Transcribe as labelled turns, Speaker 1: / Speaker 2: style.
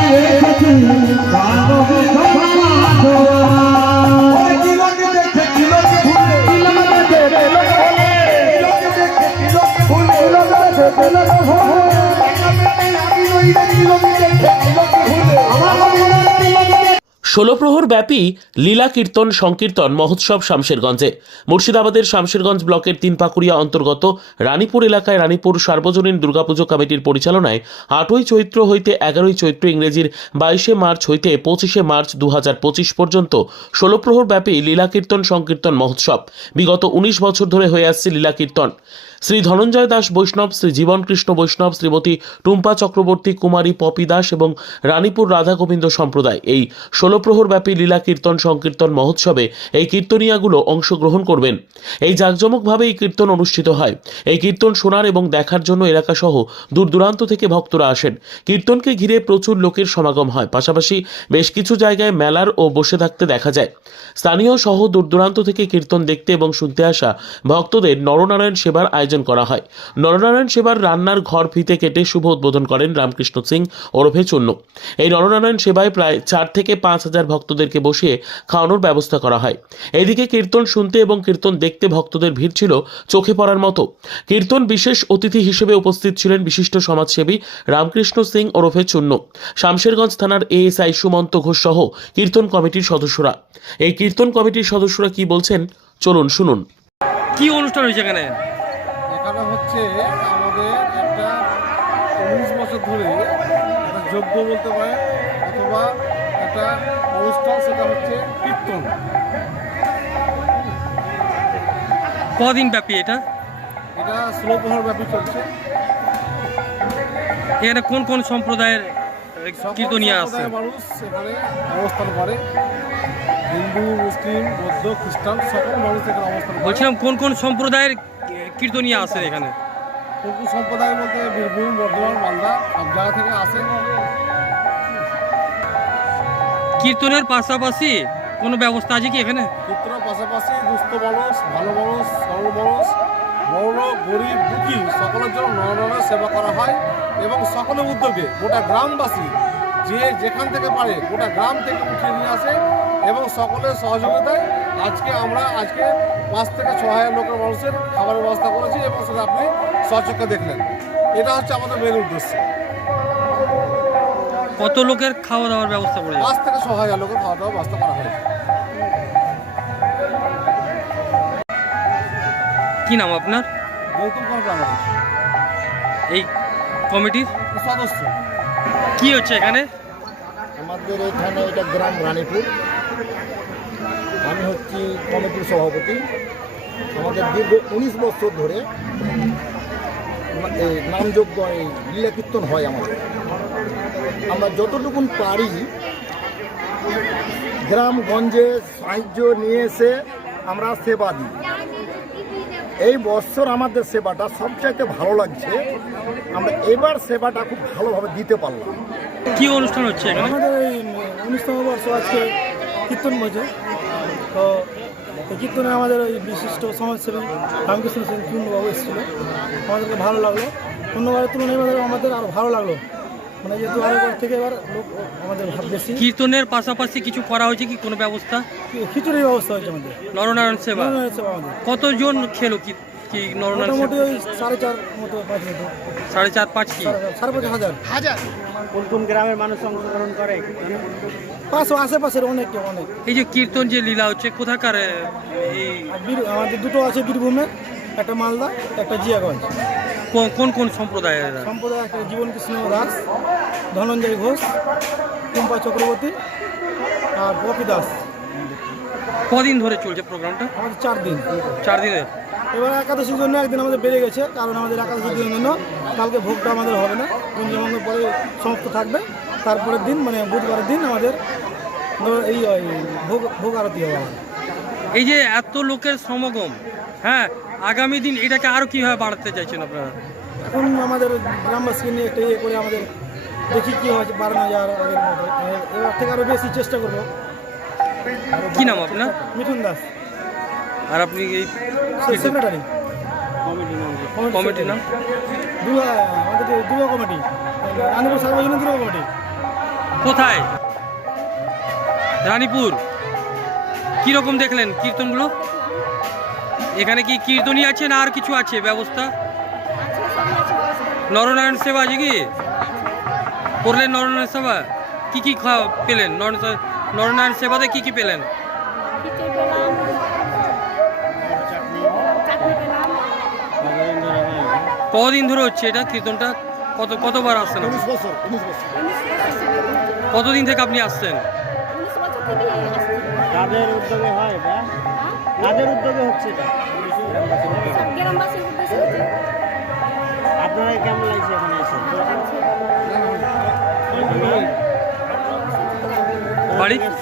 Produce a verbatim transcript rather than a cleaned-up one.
Speaker 1: ষোলো প্রহর ব্যাপী লীলা কীর্তন সংকীর্তন মহোৎসব শামশেরগঞ্জে। মুর্শিদাবাদের শামশেরগঞ্জ ব্লকের তিনপাকুড়িয়া অন্তর্গত রানীপুর এলাকায় রানীপুর সার্বজনীন দুর্গাপুজো কমিটির পরিচালনায় আটই চৈত্র হইতে এগারোই চৈত্র ইংরেজির বাইশে মার্চ হইতে পঁচিশে মার্চ দু হাজার পঁচিশ পর্যন্ত ষোলো প্রহর ব্যাপী লীলা কীর্তন সংকীর্তন মহোৎসব। বিগত উনিশ বছর ধরে হয়ে আসছে লীলা কীর্তন। শ্রী ধনঞ্জয় দাস বৈষ্ণব, শ্রী জীবন কৃষ্ণ বৈষ্ণব, শ্রীমতী টুম্পা চক্রবর্তী, কুমারী পপি দাস এবং রানীপুর রাধা গোবিন্দ সম্প্রদায় এই ষোলো প্রহর ব্যাপী লীলা কীর্তন সংকীর্তন মহোৎসবে এই কীর্তনীয়াগুলো অংশগ্রহণ করবেন। এই জাঁকজমকভাবে এই কীর্তন অনুষ্ঠিত হয়। এই কীর্তন শোনার এবং দেখার জন্য এলাকাসহ দূর দূরান্ত থেকে ভক্তরা আসেন। কীর্তনকে ঘিরে প্রচুর লোকের সমাগম হয়। পাশাপাশি বেশ কিছু জায়গায় মেলার ও বসে থাকতে দেখা যায়। স্থানীয় সহ দূর দূরান্ত থেকে কীর্তন দেখতে এবং শুনতে আসা ভক্তদের নরনারায়ণ সেবার আয়োজন করা হয়। নরনারায়ণ সেবার রান্নার ঘর ফিতে কেটে শুভ উদ্বোধন করেন রামকৃষ্ণ সিং ওরফে চুন্নু। এই নরনারায়ণ সেবায় প্রায় চার থেকে পাঁচ হাজার ভক্তদেরকে বসিয়ে খাওয়ানোর ব্যবস্থা করা হয়। এইদিকে কীর্তন শুনতে এবং কীর্তন দেখতে ভক্তদের ভিড় ছিল চোখে পড়ার মতো। কীর্তন বিশেষ অতিথি হিসেবে উপস্থিত ছিলেন বিশিষ্ট সমাজসেবী রামকৃষ্ণ সিং ওরফে চুন্নু, শামশেরগঞ্জ থানার এএসআই সুমন্ত ঘোষ সহ কীর্তন কমিটির সদস্যরা। এই কীর্তন কমিটির সদস্যরা কি বলছেন চলুন শুনুন।
Speaker 2: কি অনুষ্ঠান হয়েছে এখানে?
Speaker 3: এখানে হচ্ছে আমাদের একটা উনিশ বছর ধরে একটা যজ্ঞ বলতে পারে অথবা একটা অনুষ্ঠান, সেটা হচ্ছে কীর্তন।
Speaker 2: কদিন ব্যাপী এটা?
Speaker 3: এটা ষোলো প্রহর ব্যাপী চলছে।
Speaker 2: এখানে কোন কোন সম্প্রদায়ের কীর্তনীয়া আছে?
Speaker 3: মানুষ এখানে অবস্থান করে, হিন্দু, মুসলিম, বৌদ্ধ, খ্রিস্টান সকল মানুষ এখানে অবস্থান করে।
Speaker 2: বলছিলাম কোন কোন সম্প্রদায়ের কীর্তনীয়া আছে এখানে?
Speaker 3: কোন কোন সম্প্রদায় বলতে বীরভূম, বর্ধমান, মালদা সব জায়গা থেকে আসে।
Speaker 2: কীর্তনের পাশাপাশি কোনো ব্যবস্থা আছে কি এখানে?
Speaker 3: কীর্তনের পাশাপাশি দুস্থ মানুষ, ভালো মানুষ, সরল মানুষ, বড় গরিব দুঃখী সকলের জন্য নরনারায়ণ সেবা করা হয় এবং সকলের উদ্যোগে গোটা গ্রামবাসী যে যেখান থেকে পারে গোটা গ্রাম থেকে উঠিয়ে নিয়ে আসে এবং সকলের সহযোগিতায় আজকে আমরা আজকে পাঁচ থেকে ছ হাজার লোকের মানুষের খাবারের ব্যবস্থা করেছি এবং সেটা আপনি স্বচক্ষে দেখলেন। এটা হচ্ছে আমাদের মেন উদ্দেশ্য।
Speaker 2: কত লোকের খাওয়া দাওয়ার ব্যবস্থা করেছে?
Speaker 3: পাঁচ থেকে ছ হাজার লোকের খাওয়া দাওয়ার ব্যবস্থা করা হয়েছে।
Speaker 2: কি নাম আপনার?
Speaker 3: গৌতম কর্মকার
Speaker 2: এই কমিটির
Speaker 3: সদস্য।
Speaker 2: কি হচ্ছে এখানে?
Speaker 4: আমাদের এখানে এটা গ্রাম রানীপুর, আমি হচ্ছি কমিটির সভাপতি। আমাদের দীর্ঘ উনিশ বছর ধরে এই নামযজ্ঞ এই লীলা কীর্তন হয় আমাদের। আমরা যতটুকুন পারি গ্রামগঞ্জে সাহায্য নিয়ে এসে আমরা সেবা দিই। এই বছর আমাদের সেবাটা সবচাইতে ভালো লাগছে, আমরা এবার সেবাটা খুব ভালোভাবে দিতে পারলাম।
Speaker 2: কি অনুষ্ঠান হচ্ছে এখানে?
Speaker 5: আমাদের এই উনিশতম বর্ষ আজকে কীর্তন হয়েছে। তো এই কীর্তনে আমাদের ওই বিশিষ্ট সমাজসেবী রামকৃষ্ণ সিং চুন্নবাবু এসেছিল, আমাদেরকে ভালো লাগলো। অন্যবারের তুলনায় এবার আমাদের আরও ভালো লাগলো, মানে যেহেতু আরেকবার থেকে এবার লোক আমাদের ভাব বেশি।
Speaker 2: কীর্তনের পাশাপাশি কিছু করা হয়েছে কি কোনো ব্যবস্থা?
Speaker 5: খিচুড়ির ব্যবস্থা হয়েছে আমাদের
Speaker 2: নরনারায়ণ সেবা।
Speaker 5: নরনারায়ণ সেবা আমাদের
Speaker 2: কতজন খেলো কি কি নরনারায়ণ
Speaker 5: মোটামুটি
Speaker 2: সেবা?
Speaker 5: ওই সাড়ে চার মতো পাঁচ মতো
Speaker 2: সাড়ে চার পাঁচ কি
Speaker 5: সাড়ে পাঁচ হাজার
Speaker 4: হাজার
Speaker 5: কোন কোন গ্রামের মানুষ অংশগ্রহণ করে? পাঁচশো আশেপাশের অনেক অনেক।
Speaker 2: এই যে কীর্তন যে লীলা হচ্ছে কোথাকার? এই
Speaker 5: আমাদের দুটো আছে, বীরভূমে একটা, মালদা একটা, জিয়াগঞ্জ।
Speaker 2: কোন কোন সম্প্রদায়ের?
Speaker 5: সম্প্রদায় একটা জীবন কৃষ্ণ দাস, ধনঞ্জয় ঘোষ, টুম্পা চক্রবর্তী আর পপি দাস।
Speaker 2: কদিন ধরে চলছে প্রোগ্রামটা?
Speaker 5: আমাদের চার দিন
Speaker 2: চার দিনের।
Speaker 5: এবার একাদশীর জন্য একদিন আমাদের বেড়ে গেছে, কারণ আমাদের একাদশীর দিনের জন্য কালকে ভোগটা আমাদের হবে না, কুঞ্জমঙ্গের পরে সমাপ্ত থাকবে। তারপরের দিন মানে বুধবারের দিন আমাদের এই ভোগ ভোগ আরতি হবে।
Speaker 2: এই যে এত লোকের সমাগম, হ্যাঁ, আগামী দিন এটাকে আরও কীভাবে বাড়াতে চাইছেন আপনারা?
Speaker 5: এখন আমাদের গ্রামবাসীকে নিয়ে একটা ইয়ে করে আমাদের দেখি কী হয়েছে, বাড়ানো যায় আর আগের মতো। এবার থেকে আরও বেশি চেষ্টা করবো।
Speaker 2: কি নাম আপনার?
Speaker 5: মিঠুন দাস।
Speaker 2: আর আপনি এই
Speaker 5: সেক্রেটারি
Speaker 2: কমিটির নাম?
Speaker 5: দুর্গা, আমাদের দুর্গা কমিটি, রানীপুর সার্বজনীন দুর্গা কমিটি।
Speaker 2: কোথায়? রানীপুর। কিরকম দেখলেন কীর্তনগুলো? এখানে কি কীর্তনই আছে না আর কিছু আছে ব্যবস্থা? নরনারায়ণ সেবা আছে কি? করলেন নরনারায়ণ সেবা? কি কি খাওয়া পেলেন? নর- নরনারায়ণ সেবাতে কি কি পেলেন?
Speaker 6: খিচুড়ি পেলাম, চাটনি পেলাম।
Speaker 2: কদিন ধরে হচ্ছে এটা কীর্তনটা? কত কতবার আসছেন আপনি?
Speaker 4: উনিশ বছর উনিশ বছর
Speaker 6: উনিশ বছর থেকে হচ্ছে।
Speaker 2: কতদিন থেকে আপনি আসছেন?
Speaker 6: উনিশ বছর থেকেই আসছি।
Speaker 7: কাদের উদ্যোগে হয় এটা?
Speaker 6: হ্যাঁ?
Speaker 7: কাদের উদ্যোগে হচ্ছে এটা?
Speaker 6: সব গ্রামবাসীর উদ্দেশ্যে হচ্ছে।
Speaker 7: আপনারা কেমন লাগছে এখানে এসে?
Speaker 6: ভালো লাগছে।
Speaker 2: বাড়ি